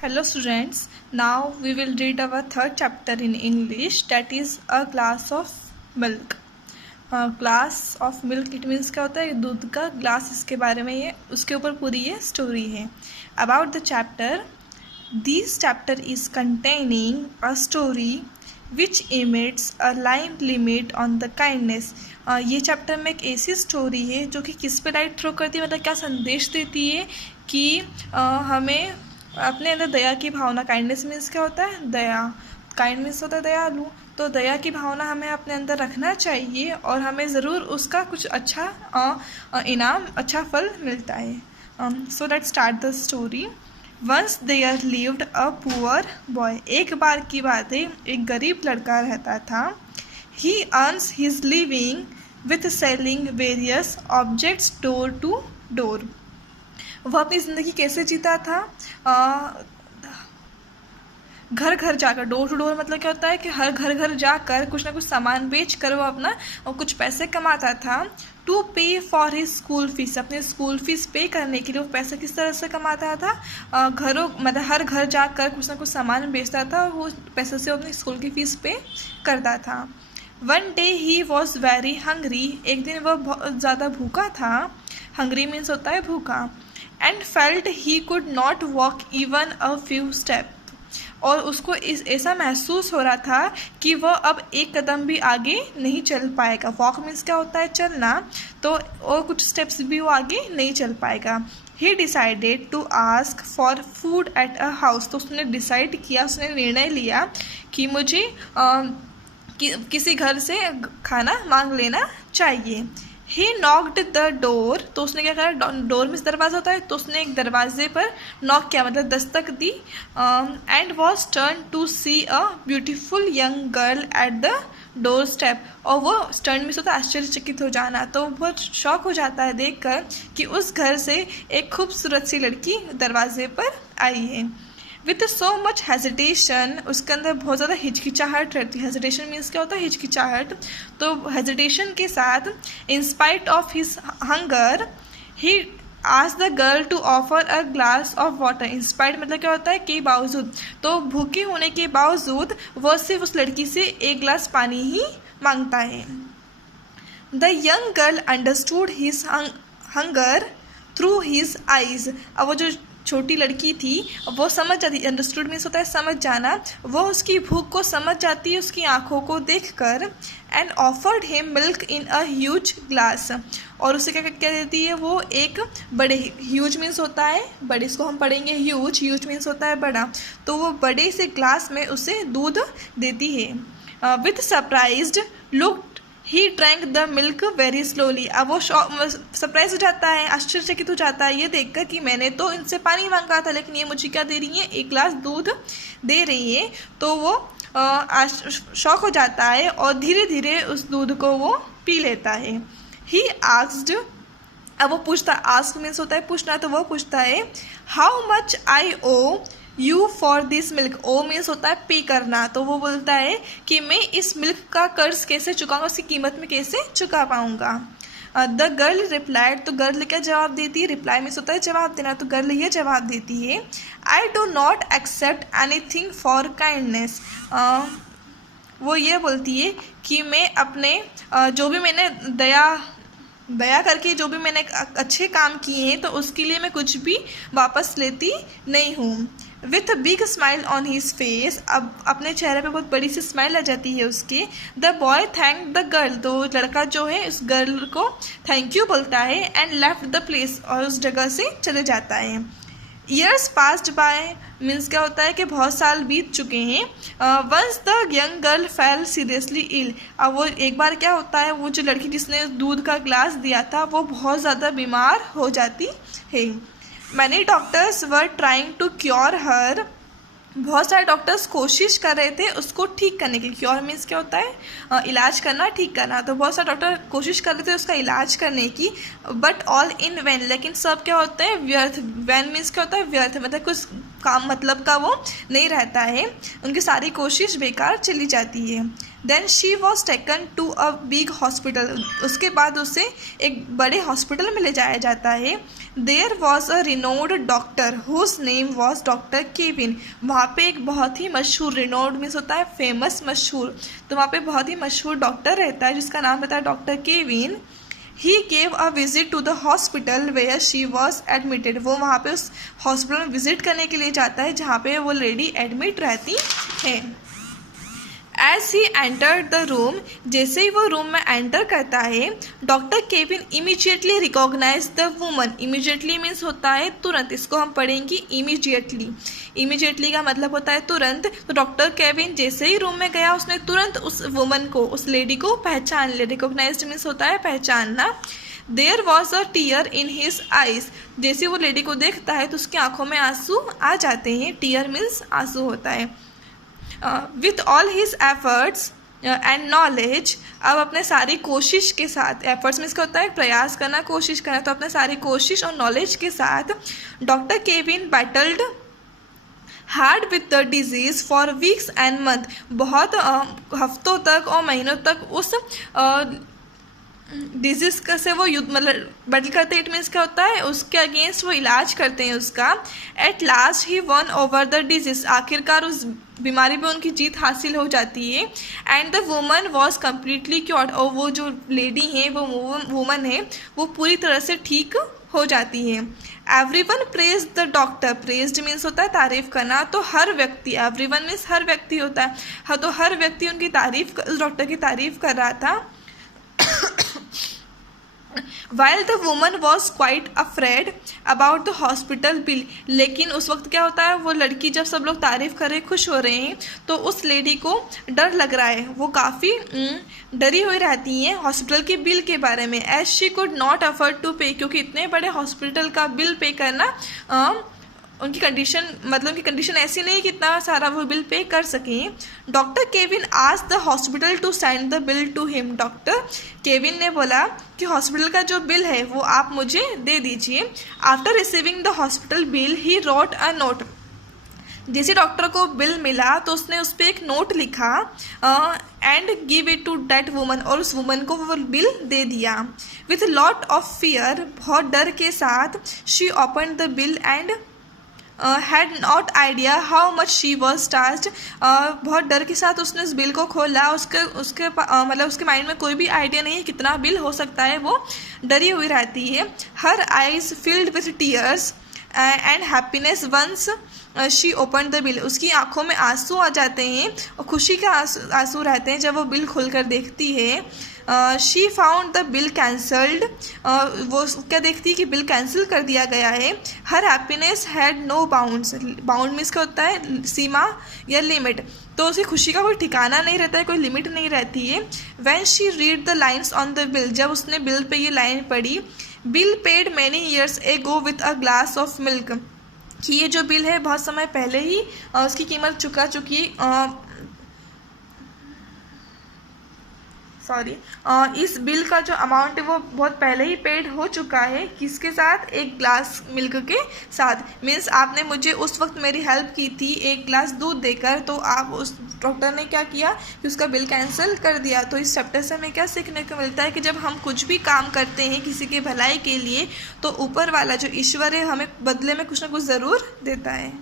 Hello students, now we will read our third chapter in English, that is a glass of milk. Glass of milk it means क्या होता है, दूध का glass, इसके बारे में ये उसके ऊपर पूरी ये स्टोरी है. About the chapter, this chapter is containing a story which emits a line limit on the kindness. ये चैप्टर में एक ऐसी स्टोरी है जो कि किस पे लाइट थ्रो करती है, मतलब क्या संदेश देती है कि हमें अपने अंदर दया की भावना, काइंडनेस मीन्स क्या होता है, दया, काइंड मीन्स होता है दयालु, तो दया की भावना हमें अपने अंदर रखना चाहिए और हमें ज़रूर उसका कुछ अच्छा इनाम, अच्छा फल मिलता है. So let's start the story. Once there lived a poor boy. एक बार की बात है, एक गरीब लड़का रहता था. He earns his living with selling various objects door to door. वह अपनी ज़िंदगी कैसे जीता था, घर घर जाकर, डोर टू डोर मतलब क्या होता है कि हर घर घर जाकर कुछ ना कुछ सामान बेच कर वो अपना और कुछ पैसे कमाता था. टू पे फॉर हिज स्कूल फीस. अपने स्कूल फीस पे करने के लिए वो पैसे किस तरह से कमाता था, घरों मतलब हर घर जाकर कुछ ना कुछ सामान बेचता था और वो पैसे से अपनी स्कूल की फ़ीस पे करता था. One day he was very hungry. एक दिन वह बहुत ज़्यादा भूखा था. हंग्री मीन्स होता है भूखा. And felt he could not walk even a few step. और उसको ऐसा महसूस हो रहा था कि वह अब एक कदम भी आगे नहीं चल पाएगा. वॉक मीन्स क्या होता है, चलना, तो और कुछ स्टेप्स भी वो आगे नहीं चल पाएगा. He decided to ask for food at a house. तो उसने डिसाइड किया, उसने निर्णय लिया कि मुझे किसी घर से खाना मांग लेना चाहिए. ही नॉक्ड द डोर. तो उसने क्या करा, डोर में दरवाज़ा होता है, तो उसने एक दरवाजे पर नॉक किया, मतलब दस्तक दी. And was turn to see a beautiful young girl at the doorstep. और वो टर्न में होता है आश्चर्यचकित हो जाना, तो बहुत शौक हो जाता है देखकर कि उस घर से एक खूबसूरत सी लड़की दरवाजे पर आई है. With so much hesitation. उसके अंदर बहुत ज़्यादा हिचकिचाहट रहती है. हेजिटेशन मीन्स क्या होता है, हिचकिचाहट. तो हेजिटेशन के साथ, in spite of his hunger, he asked the girl to offer a glass of water. In spite मतलब क्या होता है, के बावजूद. तो भूखे होने के बावजूद वह सिर्फ उस लड़की से एक गिलास पानी ही मांगता है. The young girl understood his hunger through his eyes. अब वो जो छोटी लड़की थी वो समझ जाती, अंडरस्टूड मीन्स होता है समझ जाना, वो उसकी भूख को समझ जाती है उसकी आंखों को देखकर. And offered him milk in a huge glass. और उसे क्या क्या देती है, वो एक बड़े, ह्यूज मीन्स होता है बड़े, इसको हम पढ़ेंगे ह्यूज, ह्यूज मीन्स होता है बड़ा, तो वो बड़े से ग्लास में उसे दूध देती है. With surprised look he drank the milk very slowly. अब वो सरप्राइज हो जाता है, आश्चर्यचकित हो जाता है ये देखकर कि मैंने तो इनसे पानी मांगा था लेकिन ये मुझे क्या दे रही है, एक गिलास दूध दे रही है. तो वो शौक हो जाता है और धीरे धीरे उस दूध को वो पी लेता है. He asked. अब वो पूछता, आस्क मीन्स होता है पूछना, तो वो पूछता है how much I owe you for this milk. Owe means होता है पे करना, तो वो बोलता है कि मैं इस मिल्क का कर्ज कैसे चुकाऊंगा, उसकी कीमत में कैसे चुका पाऊंगा. The girl replied. तो गर्ल क्या जवाब देती है, रिप्लाई मीन्स होता है जवाब देना, तो गर्ल ये जवाब देती है I do not accept anything for kindness. वो ये बोलती है कि मैं अपने जो भी मैंने दया करके जो भी मैंने अच्छे काम किए हैं तो उसके लिए मैं कुछ भी वापस लेती नहीं हूँ. With a big smile on his face. अब अपने चेहरे पे बहुत बड़ी सी स्माइल आ जाती है उसके. The boy thank the girl. तो लड़का जो है उस गर्ल को थैंक यू बोलता है. And left the place. और उस जगह से चले जाता है. ईयर्स पास्ड बाय मीन्स क्या होता है कि बहुत साल बीत चुके हैं. Once the young girl fell seriously ill. अब वो एक बार क्या होता है, वो जो लड़की जिसने दूध का ग्लास दिया था वो बहुत ज़्यादा बीमार हो जाती है. Many doctors were trying to cure her. बहुत सारे डॉक्टर्स कोशिश कर रहे थे उसको ठीक करने के लिए. क्योर मीन्स क्या होता है, इलाज करना, ठीक करना. तो बहुत सारे डॉक्टर कोशिश कर रहे थे उसका इलाज करने की, बट ऑल इन वैन. लेकिन सब क्या होता है, व्यर्थ. वैन मीन्स क्या होता है, व्यर्थ, मतलब कुछ काम मतलब का वो नहीं रहता है, उनकी सारी कोशिश बेकार चली जाती है। Then she was taken to a big hospital, उसके बाद उसे एक बड़े हॉस्पिटल में ले जाया जाता है। There was a renowned doctor whose name was doctor Kevin, वहाँ पे एक बहुत ही मशहूर, रिनोड मीन्स होता है फेमस, मशहूर, तो वहाँ पे बहुत ही मशहूर डॉक्टर रहता है जिसका नाम रहता है doctor Kevin. He gave a visit to the hospital where she was admitted, वो वहाँ पे उस हॉस्पिटल में विजिट करने के लिए जाता है जहाँ पे वो लेडी एडमिट रहती है। As he entered the room, जैसे ही वो रूम में एंटर करता है, doctor Kevin immediately recognize the woman, immediately means होता है तुरंत, इसको हम पढ़ेंगे इमीजिएटली, इमीजिएटली का मतलब होता है तुरंत। तो डॉक्टर केविन जैसे ही रूम में गया उसने तुरंत उस वुमन को, उस लेडी को पहचान लिया, रिकॉग्नाइज मीन्स होता है पहचानना। There was a tear in his eyes, जैसे वो लेडी को देखता है तो उसकी आंखों में आंसू आ जाते हैं, टीयर मीन्स आंसू होता है। With all his efforts and knowledge, अब अपने सारी कोशिश के साथ, एफर्ट्स मीन्स क्या होता है प्रयास करना, कोशिश करना, तो अपने सारी कोशिश और नॉलेज के साथ doctor Kevin battled hard with the disease for weeks and month, बहुत हफ्तों तक और महीनों तक उस डिजीज़ का से वो युद्ध मतलब बैटल करते हैं, इट मीन्स क्या होता है उसके अगेंस्ट वो इलाज करते हैं उसका। At last he one over the disease, आखिरकार उस बीमारी पे उनकी जीत हासिल हो जाती है। And the woman was completely cured, और वो जो लेडी है, वो वुमन है, वो पूरी तरह से ठीक हो जाती है। Everyone praise the doctor, praised means होता है तारीफ करना, तो हर व्यक्ति, एवरीवन मीन्स हर व्यक्ति होता है, हाँ, तो हर व्यक्ति उनकी तारीफ, उस डॉक्टर की तारीफ कर रहा था। While the woman was quite afraid about the hospital bill, लेकिन उस वक्त क्या होता है, वो लड़की जब सब लोग तारीफ कर रहे, खुश हो रहे हैं, तो उस लेडी को डर लग रहा है, वो काफ़ी डरी हुई रहती हैं हॉस्पिटल के बिल के बारे में। As she could not afford to pay, क्योंकि इतने बड़े हॉस्पिटल का बिल पे करना उनकी कंडीशन, मतलब उनकी कंडीशन ऐसी नहीं कि इतना सारा वो बिल पे कर सकें। Doctor Kevin asked the hospital to send the bill to him, doctor Kevin ने बोला कि हॉस्पिटल का जो बिल है वो आप मुझे दे दीजिए। After receiving the hospital bill he wrote a note, जैसे डॉक्टर को बिल मिला तो उसने उस पर एक नोट लिखा and give it to that woman, और उस वुमन को वो बिल दे दिया। विथ लॉट ऑफ फियर, बहुत डर के साथ, she open the bill and had not idea how much she was charged, बहुत डर के साथ उसने उस बिल को खोला, उसके मतलब उसके माइंड में कोई भी आइडिया नहीं है कितना बिल हो सकता है, वो डरी हुई रहती है। Her eyes filled with tears and happiness once she open the bill, उसकी आंखों में आंसू आ जाते हैं और खुशी के आंसू रहते हैं जब वो बिल खोलकर देखती है। She found the bill cancelled, वो क्या देखती है कि बिल कैंसिल कर दिया गया है। Her happiness had no bounds, bound means क्या होता है सीमा या लिमिट, तो उसकी खुशी का कोई ठिकाना नहीं रहता है, कोई लिमिट नहीं रहती है। When she read the lines on the bill, जब उसने बिल पे ये लाइन पढ़ी, bill paid many years ago with a glass of milk, कि ये जो बिल है बहुत समय पहले ही उसकी कीमत चुका चुकी, सॉरी इस बिल का जो अमाउंट है वो बहुत पहले ही पेड हो चुका है, किसके साथ, एक ग्लास मिल्क के साथ। मीन्स आपने मुझे उस वक्त मेरी हेल्प की थी एक ग्लास दूध देकर, तो आप उस डॉक्टर ने क्या किया कि उसका बिल कैंसिल कर दिया। तो इस चैप्टर से हमें क्या सीखने को मिलता है कि जब हम कुछ भी काम करते हैं किसी के भलाई के लिए, तो ऊपर वाला जो ईश्वर है हमें बदले में कुछ ना कुछ ज़रूर देता है।